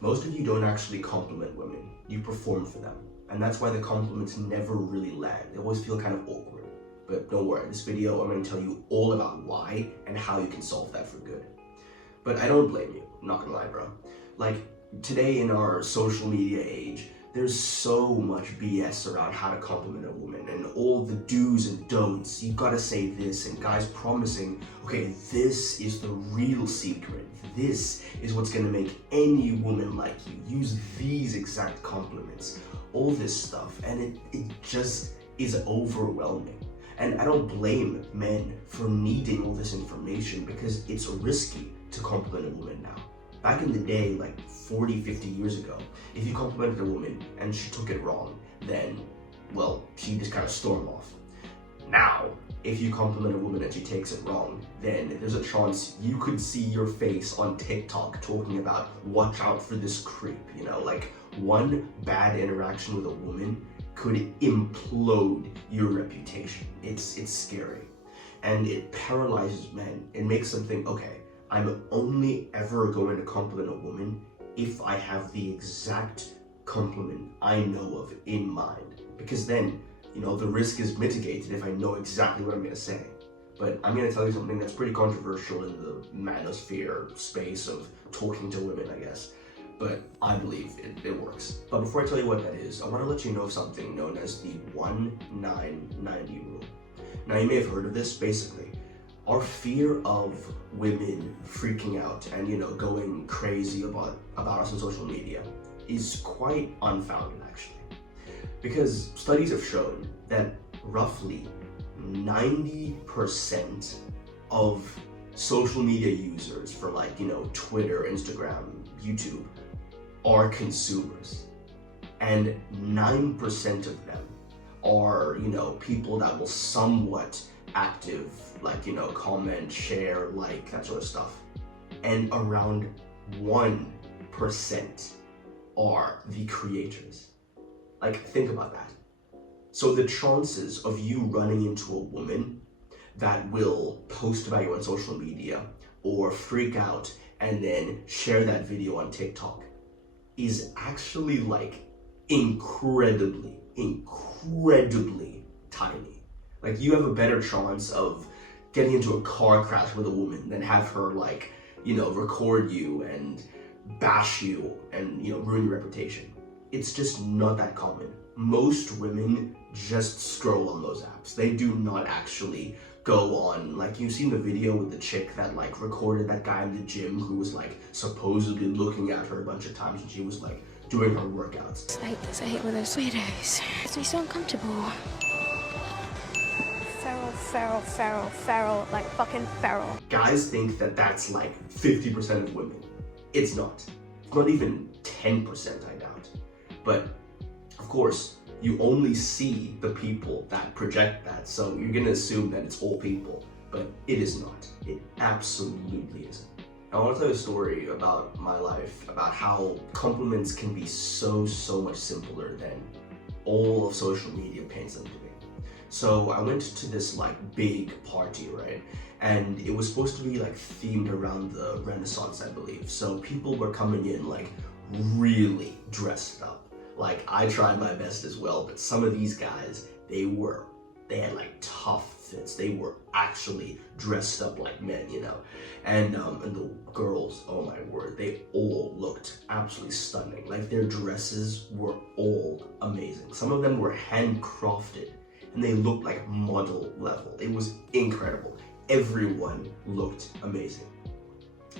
Most of you don't actually compliment women, you perform for them. And that's why the compliments never really land. They always feel kind of awkward. But don't worry, in this video I'm going to tell you all about why and how you can solve that for good. But I don't blame you, I'm not gonna lie, bro. Like, today in our social media age, there's so much BS around how to compliment a woman and all the do's and don'ts. You gotta say this, and guys promising, okay, this is the real secret. This is what's gonna make any woman like you. Use these exact compliments. All this stuff, and it just is overwhelming. And I don't blame men for needing all this information because it's risky to compliment a woman now. Back in the day, like 40, 50 years ago, if you complimented a woman and she took it wrong, then, well, she just kind of stormed off. Now, if you compliment a woman and she takes it wrong, then there's a chance you could see your face on TikTok talking about, watch out for this creep, you know, like one bad interaction with a woman could implode your reputation. It's scary. And it paralyzes men. It makes them think, okay, I'm only ever going to compliment a woman if I have the exact compliment I know of in mind. Because then, you know, the risk is mitigated if I know exactly what I'm going to say. But I'm going to tell you something that's pretty controversial in the manosphere space of talking to women, I guess. But I believe it works. But before I tell you what that is, I want to let you know of something known as the 1-9-90 rule. Now, you may have heard of this. Basically, our fear of women freaking out and, you know, going crazy about us on social media is quite unfounded, actually. Because studies have shown that roughly 90% of social media users for, like, you know, Twitter, Instagram, YouTube are consumers. And 9% of them are, you know, people that will somewhat active, like, you know, comment, share, like, that sort of stuff. And around 1% are the creators. Like, think about that. So the chances of you running into a woman that will post about you on social media or freak out and then share that video on TikTok is actually, like, incredibly tiny. Like, you have a better chance of getting into a car crash with a woman than have her, like, you know, record you and bash you and, you know, ruin your reputation. It's just not that common. Most women just scroll on those apps. They do not actually go on, like, you've seen the video with the chick that, like, recorded that guy in the gym who was, like, supposedly looking at her a bunch of times and she was, like, doing her workouts. I hate this. I hate when there's weirdos. It's me so uncomfortable. Feral, like fucking feral. Guys think that that's like 50% of women. It's not. It's not even 10%, I doubt. But, of course, you only see the people that project that, so you're gonna assume that it's all people, but it is not. It absolutely isn't. I want to tell you a story about my life, about how compliments can be so much simpler than all of social media paints them to be. So I went to this, like, big party, right? And it was supposed to be, like, themed around the Renaissance, I believe. So people were coming in, like, really dressed up. Like, I tried my best as well, but some of these guys, they had, like, tough fits. They were actually dressed up like men, you know? And the girls, oh my word, they all looked absolutely stunning. Like, their dresses were all amazing. Some of them were handcrafted, and they looked like model level. It was incredible. Everyone looked amazing.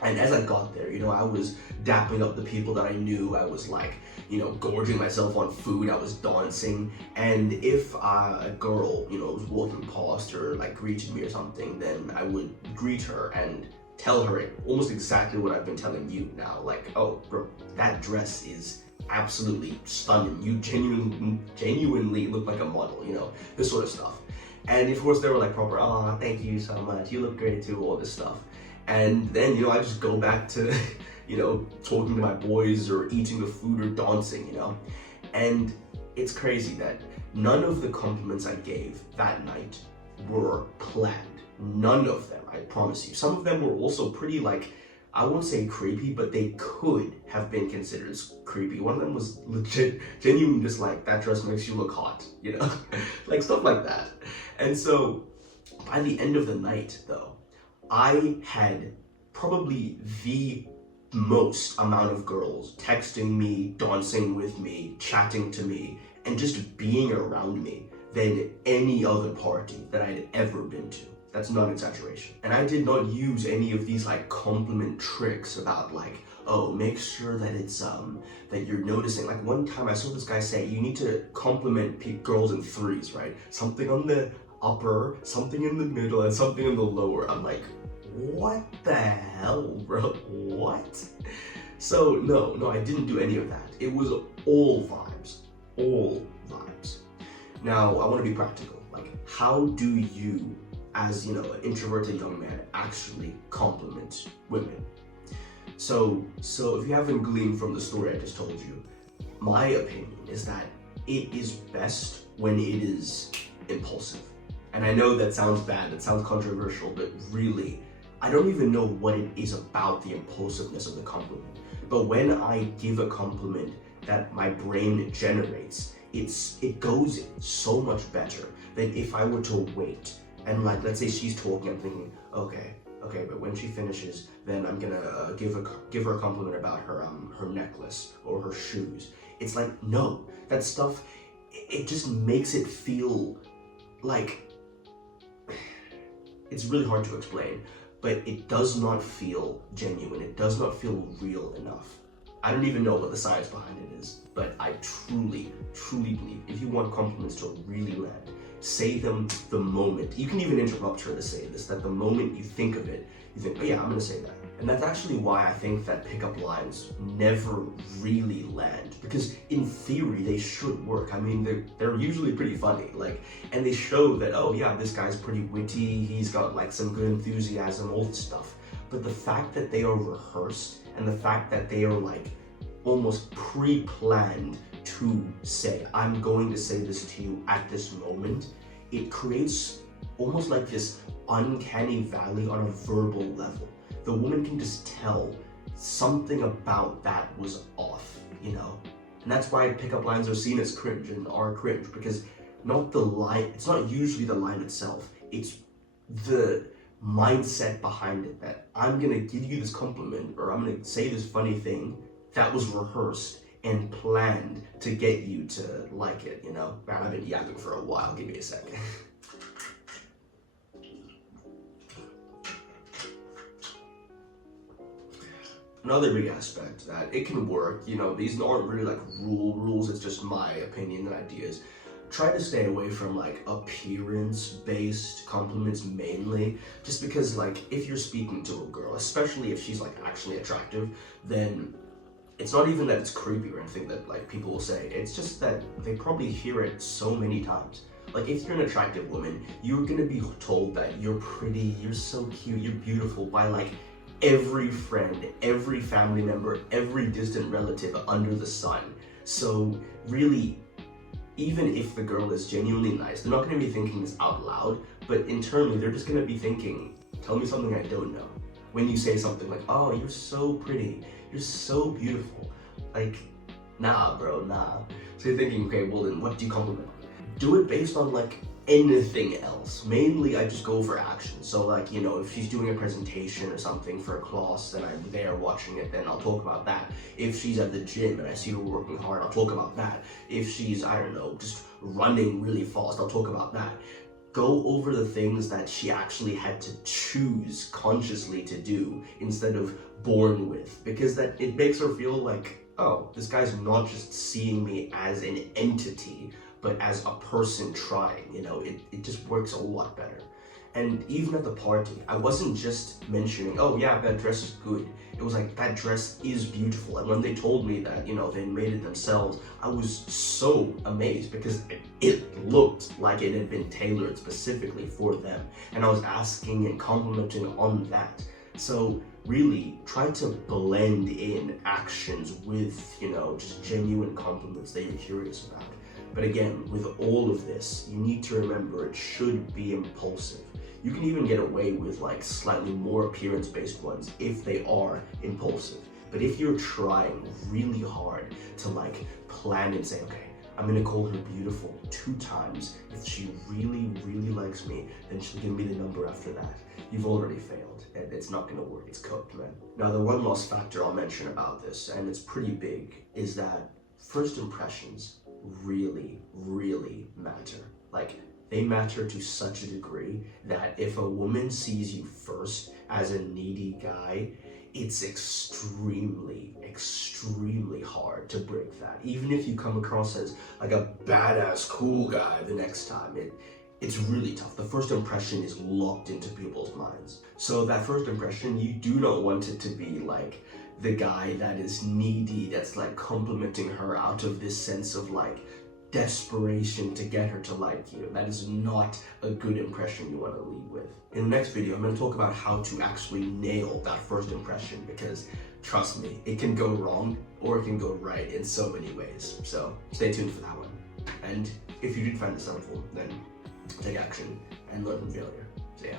And as I got there, you know, I was dapping up the people that I knew. I was, like, you know, gorging myself on food. I was dancing. And if a girl, you know, was walking past or, like, greeted me or something, then I would greet her and tell her almost exactly what I've been telling you now. Like, oh, bro, that dress is absolutely stunning. You genuinely look like a model, you know, this sort of stuff. And of course they were like proper, oh, thank you so much, you look great too, all this stuff. And then, you know, I just go back to, you know, talking to my boys or eating the food or dancing, you know. And it's crazy that none of the compliments I gave that night were planned. None of them, I promise you. Some of them were also pretty, like, I won't say creepy, but they could have been considered creepy. One of them was legit, genuine, just like, that dress makes you look hot, you know? Like stuff like that. And so by the end of the night though, I had probably the most amount of girls texting me, dancing with me, chatting to me, and just being around me than any other party that I'd ever been to. That's not an exaggeration. And I did not use any of these like compliment tricks about like, oh, make sure that it's that you're noticing. Like one time I saw this guy say, you need to compliment girls in threes, right? Something on the upper, something in the middle, and something in the lower. I'm like, what the hell, bro? What? So no, I didn't do any of that. It was all vibes, all vibes. Now I want to be practical. Like, how do you, as you know, an introverted young man, actually compliment women? So if you haven't gleaned from the story I just told you, my opinion is that it is best when it is impulsive. And I know that sounds bad, it sounds controversial, but really, I don't even know what it is about the impulsiveness of the compliment. But when I give a compliment that my brain generates, it goes so much better than if I were to wait. And like, let's say she's talking, I'm thinking, okay, but when she finishes, then I'm gonna give her a compliment about her necklace or her shoes. It's like, no, that stuff, it just makes it feel like, it's really hard to explain, but it does not feel genuine. It does not feel real enough. I don't even know what the science behind it is, but I truly believe if you want compliments to really land, say them the moment. You can even interrupt her to say this, that the moment you think of it, you think, oh yeah, I'm gonna say that. And that's actually why I think that pickup lines never really land, because in theory they should work. I mean, they're usually pretty funny, like, and they show that, oh yeah, this guy's pretty witty, he's got like some good enthusiasm, all this stuff. But the fact that they are rehearsed and the fact that they are like almost pre-planned to say, I'm going to say this to you at this moment, it creates almost like this uncanny valley on a verbal level. The woman can just tell something about that was off, you know? And that's why pickup lines are seen as cringe and are cringe, because not the line, it's not usually the line itself, it's the mindset behind it, that I'm gonna give you this compliment or I'm gonna say this funny thing that was rehearsed and planned to get you to like it, you know? Man, I've been yapping for a while, give me a second. Another big aspect that it can work, you know, these aren't really like rules, it's just my opinion and ideas. Try to stay away from like appearance-based compliments mainly, just because like if you're speaking to a girl, especially if she's like actually attractive, then it's not even that it's creepy or anything that like people will say, it's just that they probably hear it so many times. Like if you're an attractive woman, you're gonna be told that you're pretty, you're so cute, you're beautiful by like every friend, every family member, every distant relative under the sun. So really, even if the girl is genuinely nice, they're not going to be thinking this out loud, but internally they're just going to be thinking, tell me something I don't know. When you say something like, oh, you're so pretty, you're so beautiful. Like, nah, bro, nah. So you're thinking, okay, well then what do you compliment? Do it based on like anything else. Mainly I just go for action. So like, you know, if she's doing a presentation or something for a class and I'm there watching it, then I'll talk about that. If she's at the gym and I see her working hard, I'll talk about that. If she's, I don't know, just running really fast, I'll talk about that. Go over the things that she actually had to choose consciously to do instead of born with, because that it makes her feel like, oh, this guy's not just seeing me as an entity, but as a person trying, you know, it just works a lot better. And even at the party, I wasn't just mentioning, oh yeah, that dress is good. It was like, that dress is beautiful. And when they told me that, you know, they made it themselves, I was so amazed because it looked like it had been tailored specifically for them. And I was asking and complimenting on that. So really try to blend in actions with, you know, just genuine compliments that you're curious about. But again, with all of this, you need to remember it should be impulsive. You can even get away with like slightly more appearance-based ones if they are impulsive. But if you're trying really hard to like plan and say, okay, I'm gonna call her beautiful 2 times. If she really, really likes me, then she'll give me the number after that. You've already failed, and it's not gonna work. It's cooked, man. Now, the one last factor I'll mention about this, and it's pretty big, is that first impressions really, really matter. Like, they matter to such a degree that if a woman sees you first as a needy guy, it's extremely, extremely hard to break that. Even if you come across as like a badass cool guy the next time, it's really tough. The first impression is locked into people's minds. So that first impression, you do not want it to be like the guy that is needy, that's like complimenting her out of this sense of like desperation to get her to like you. That is not a good impression you want to lead with. In the next video, I'm going to talk about how to actually nail that first impression, because trust me, it can go wrong or it can go right in so many ways. So stay tuned for that one. And if you did find this helpful, then take action and learn from failure. So yeah.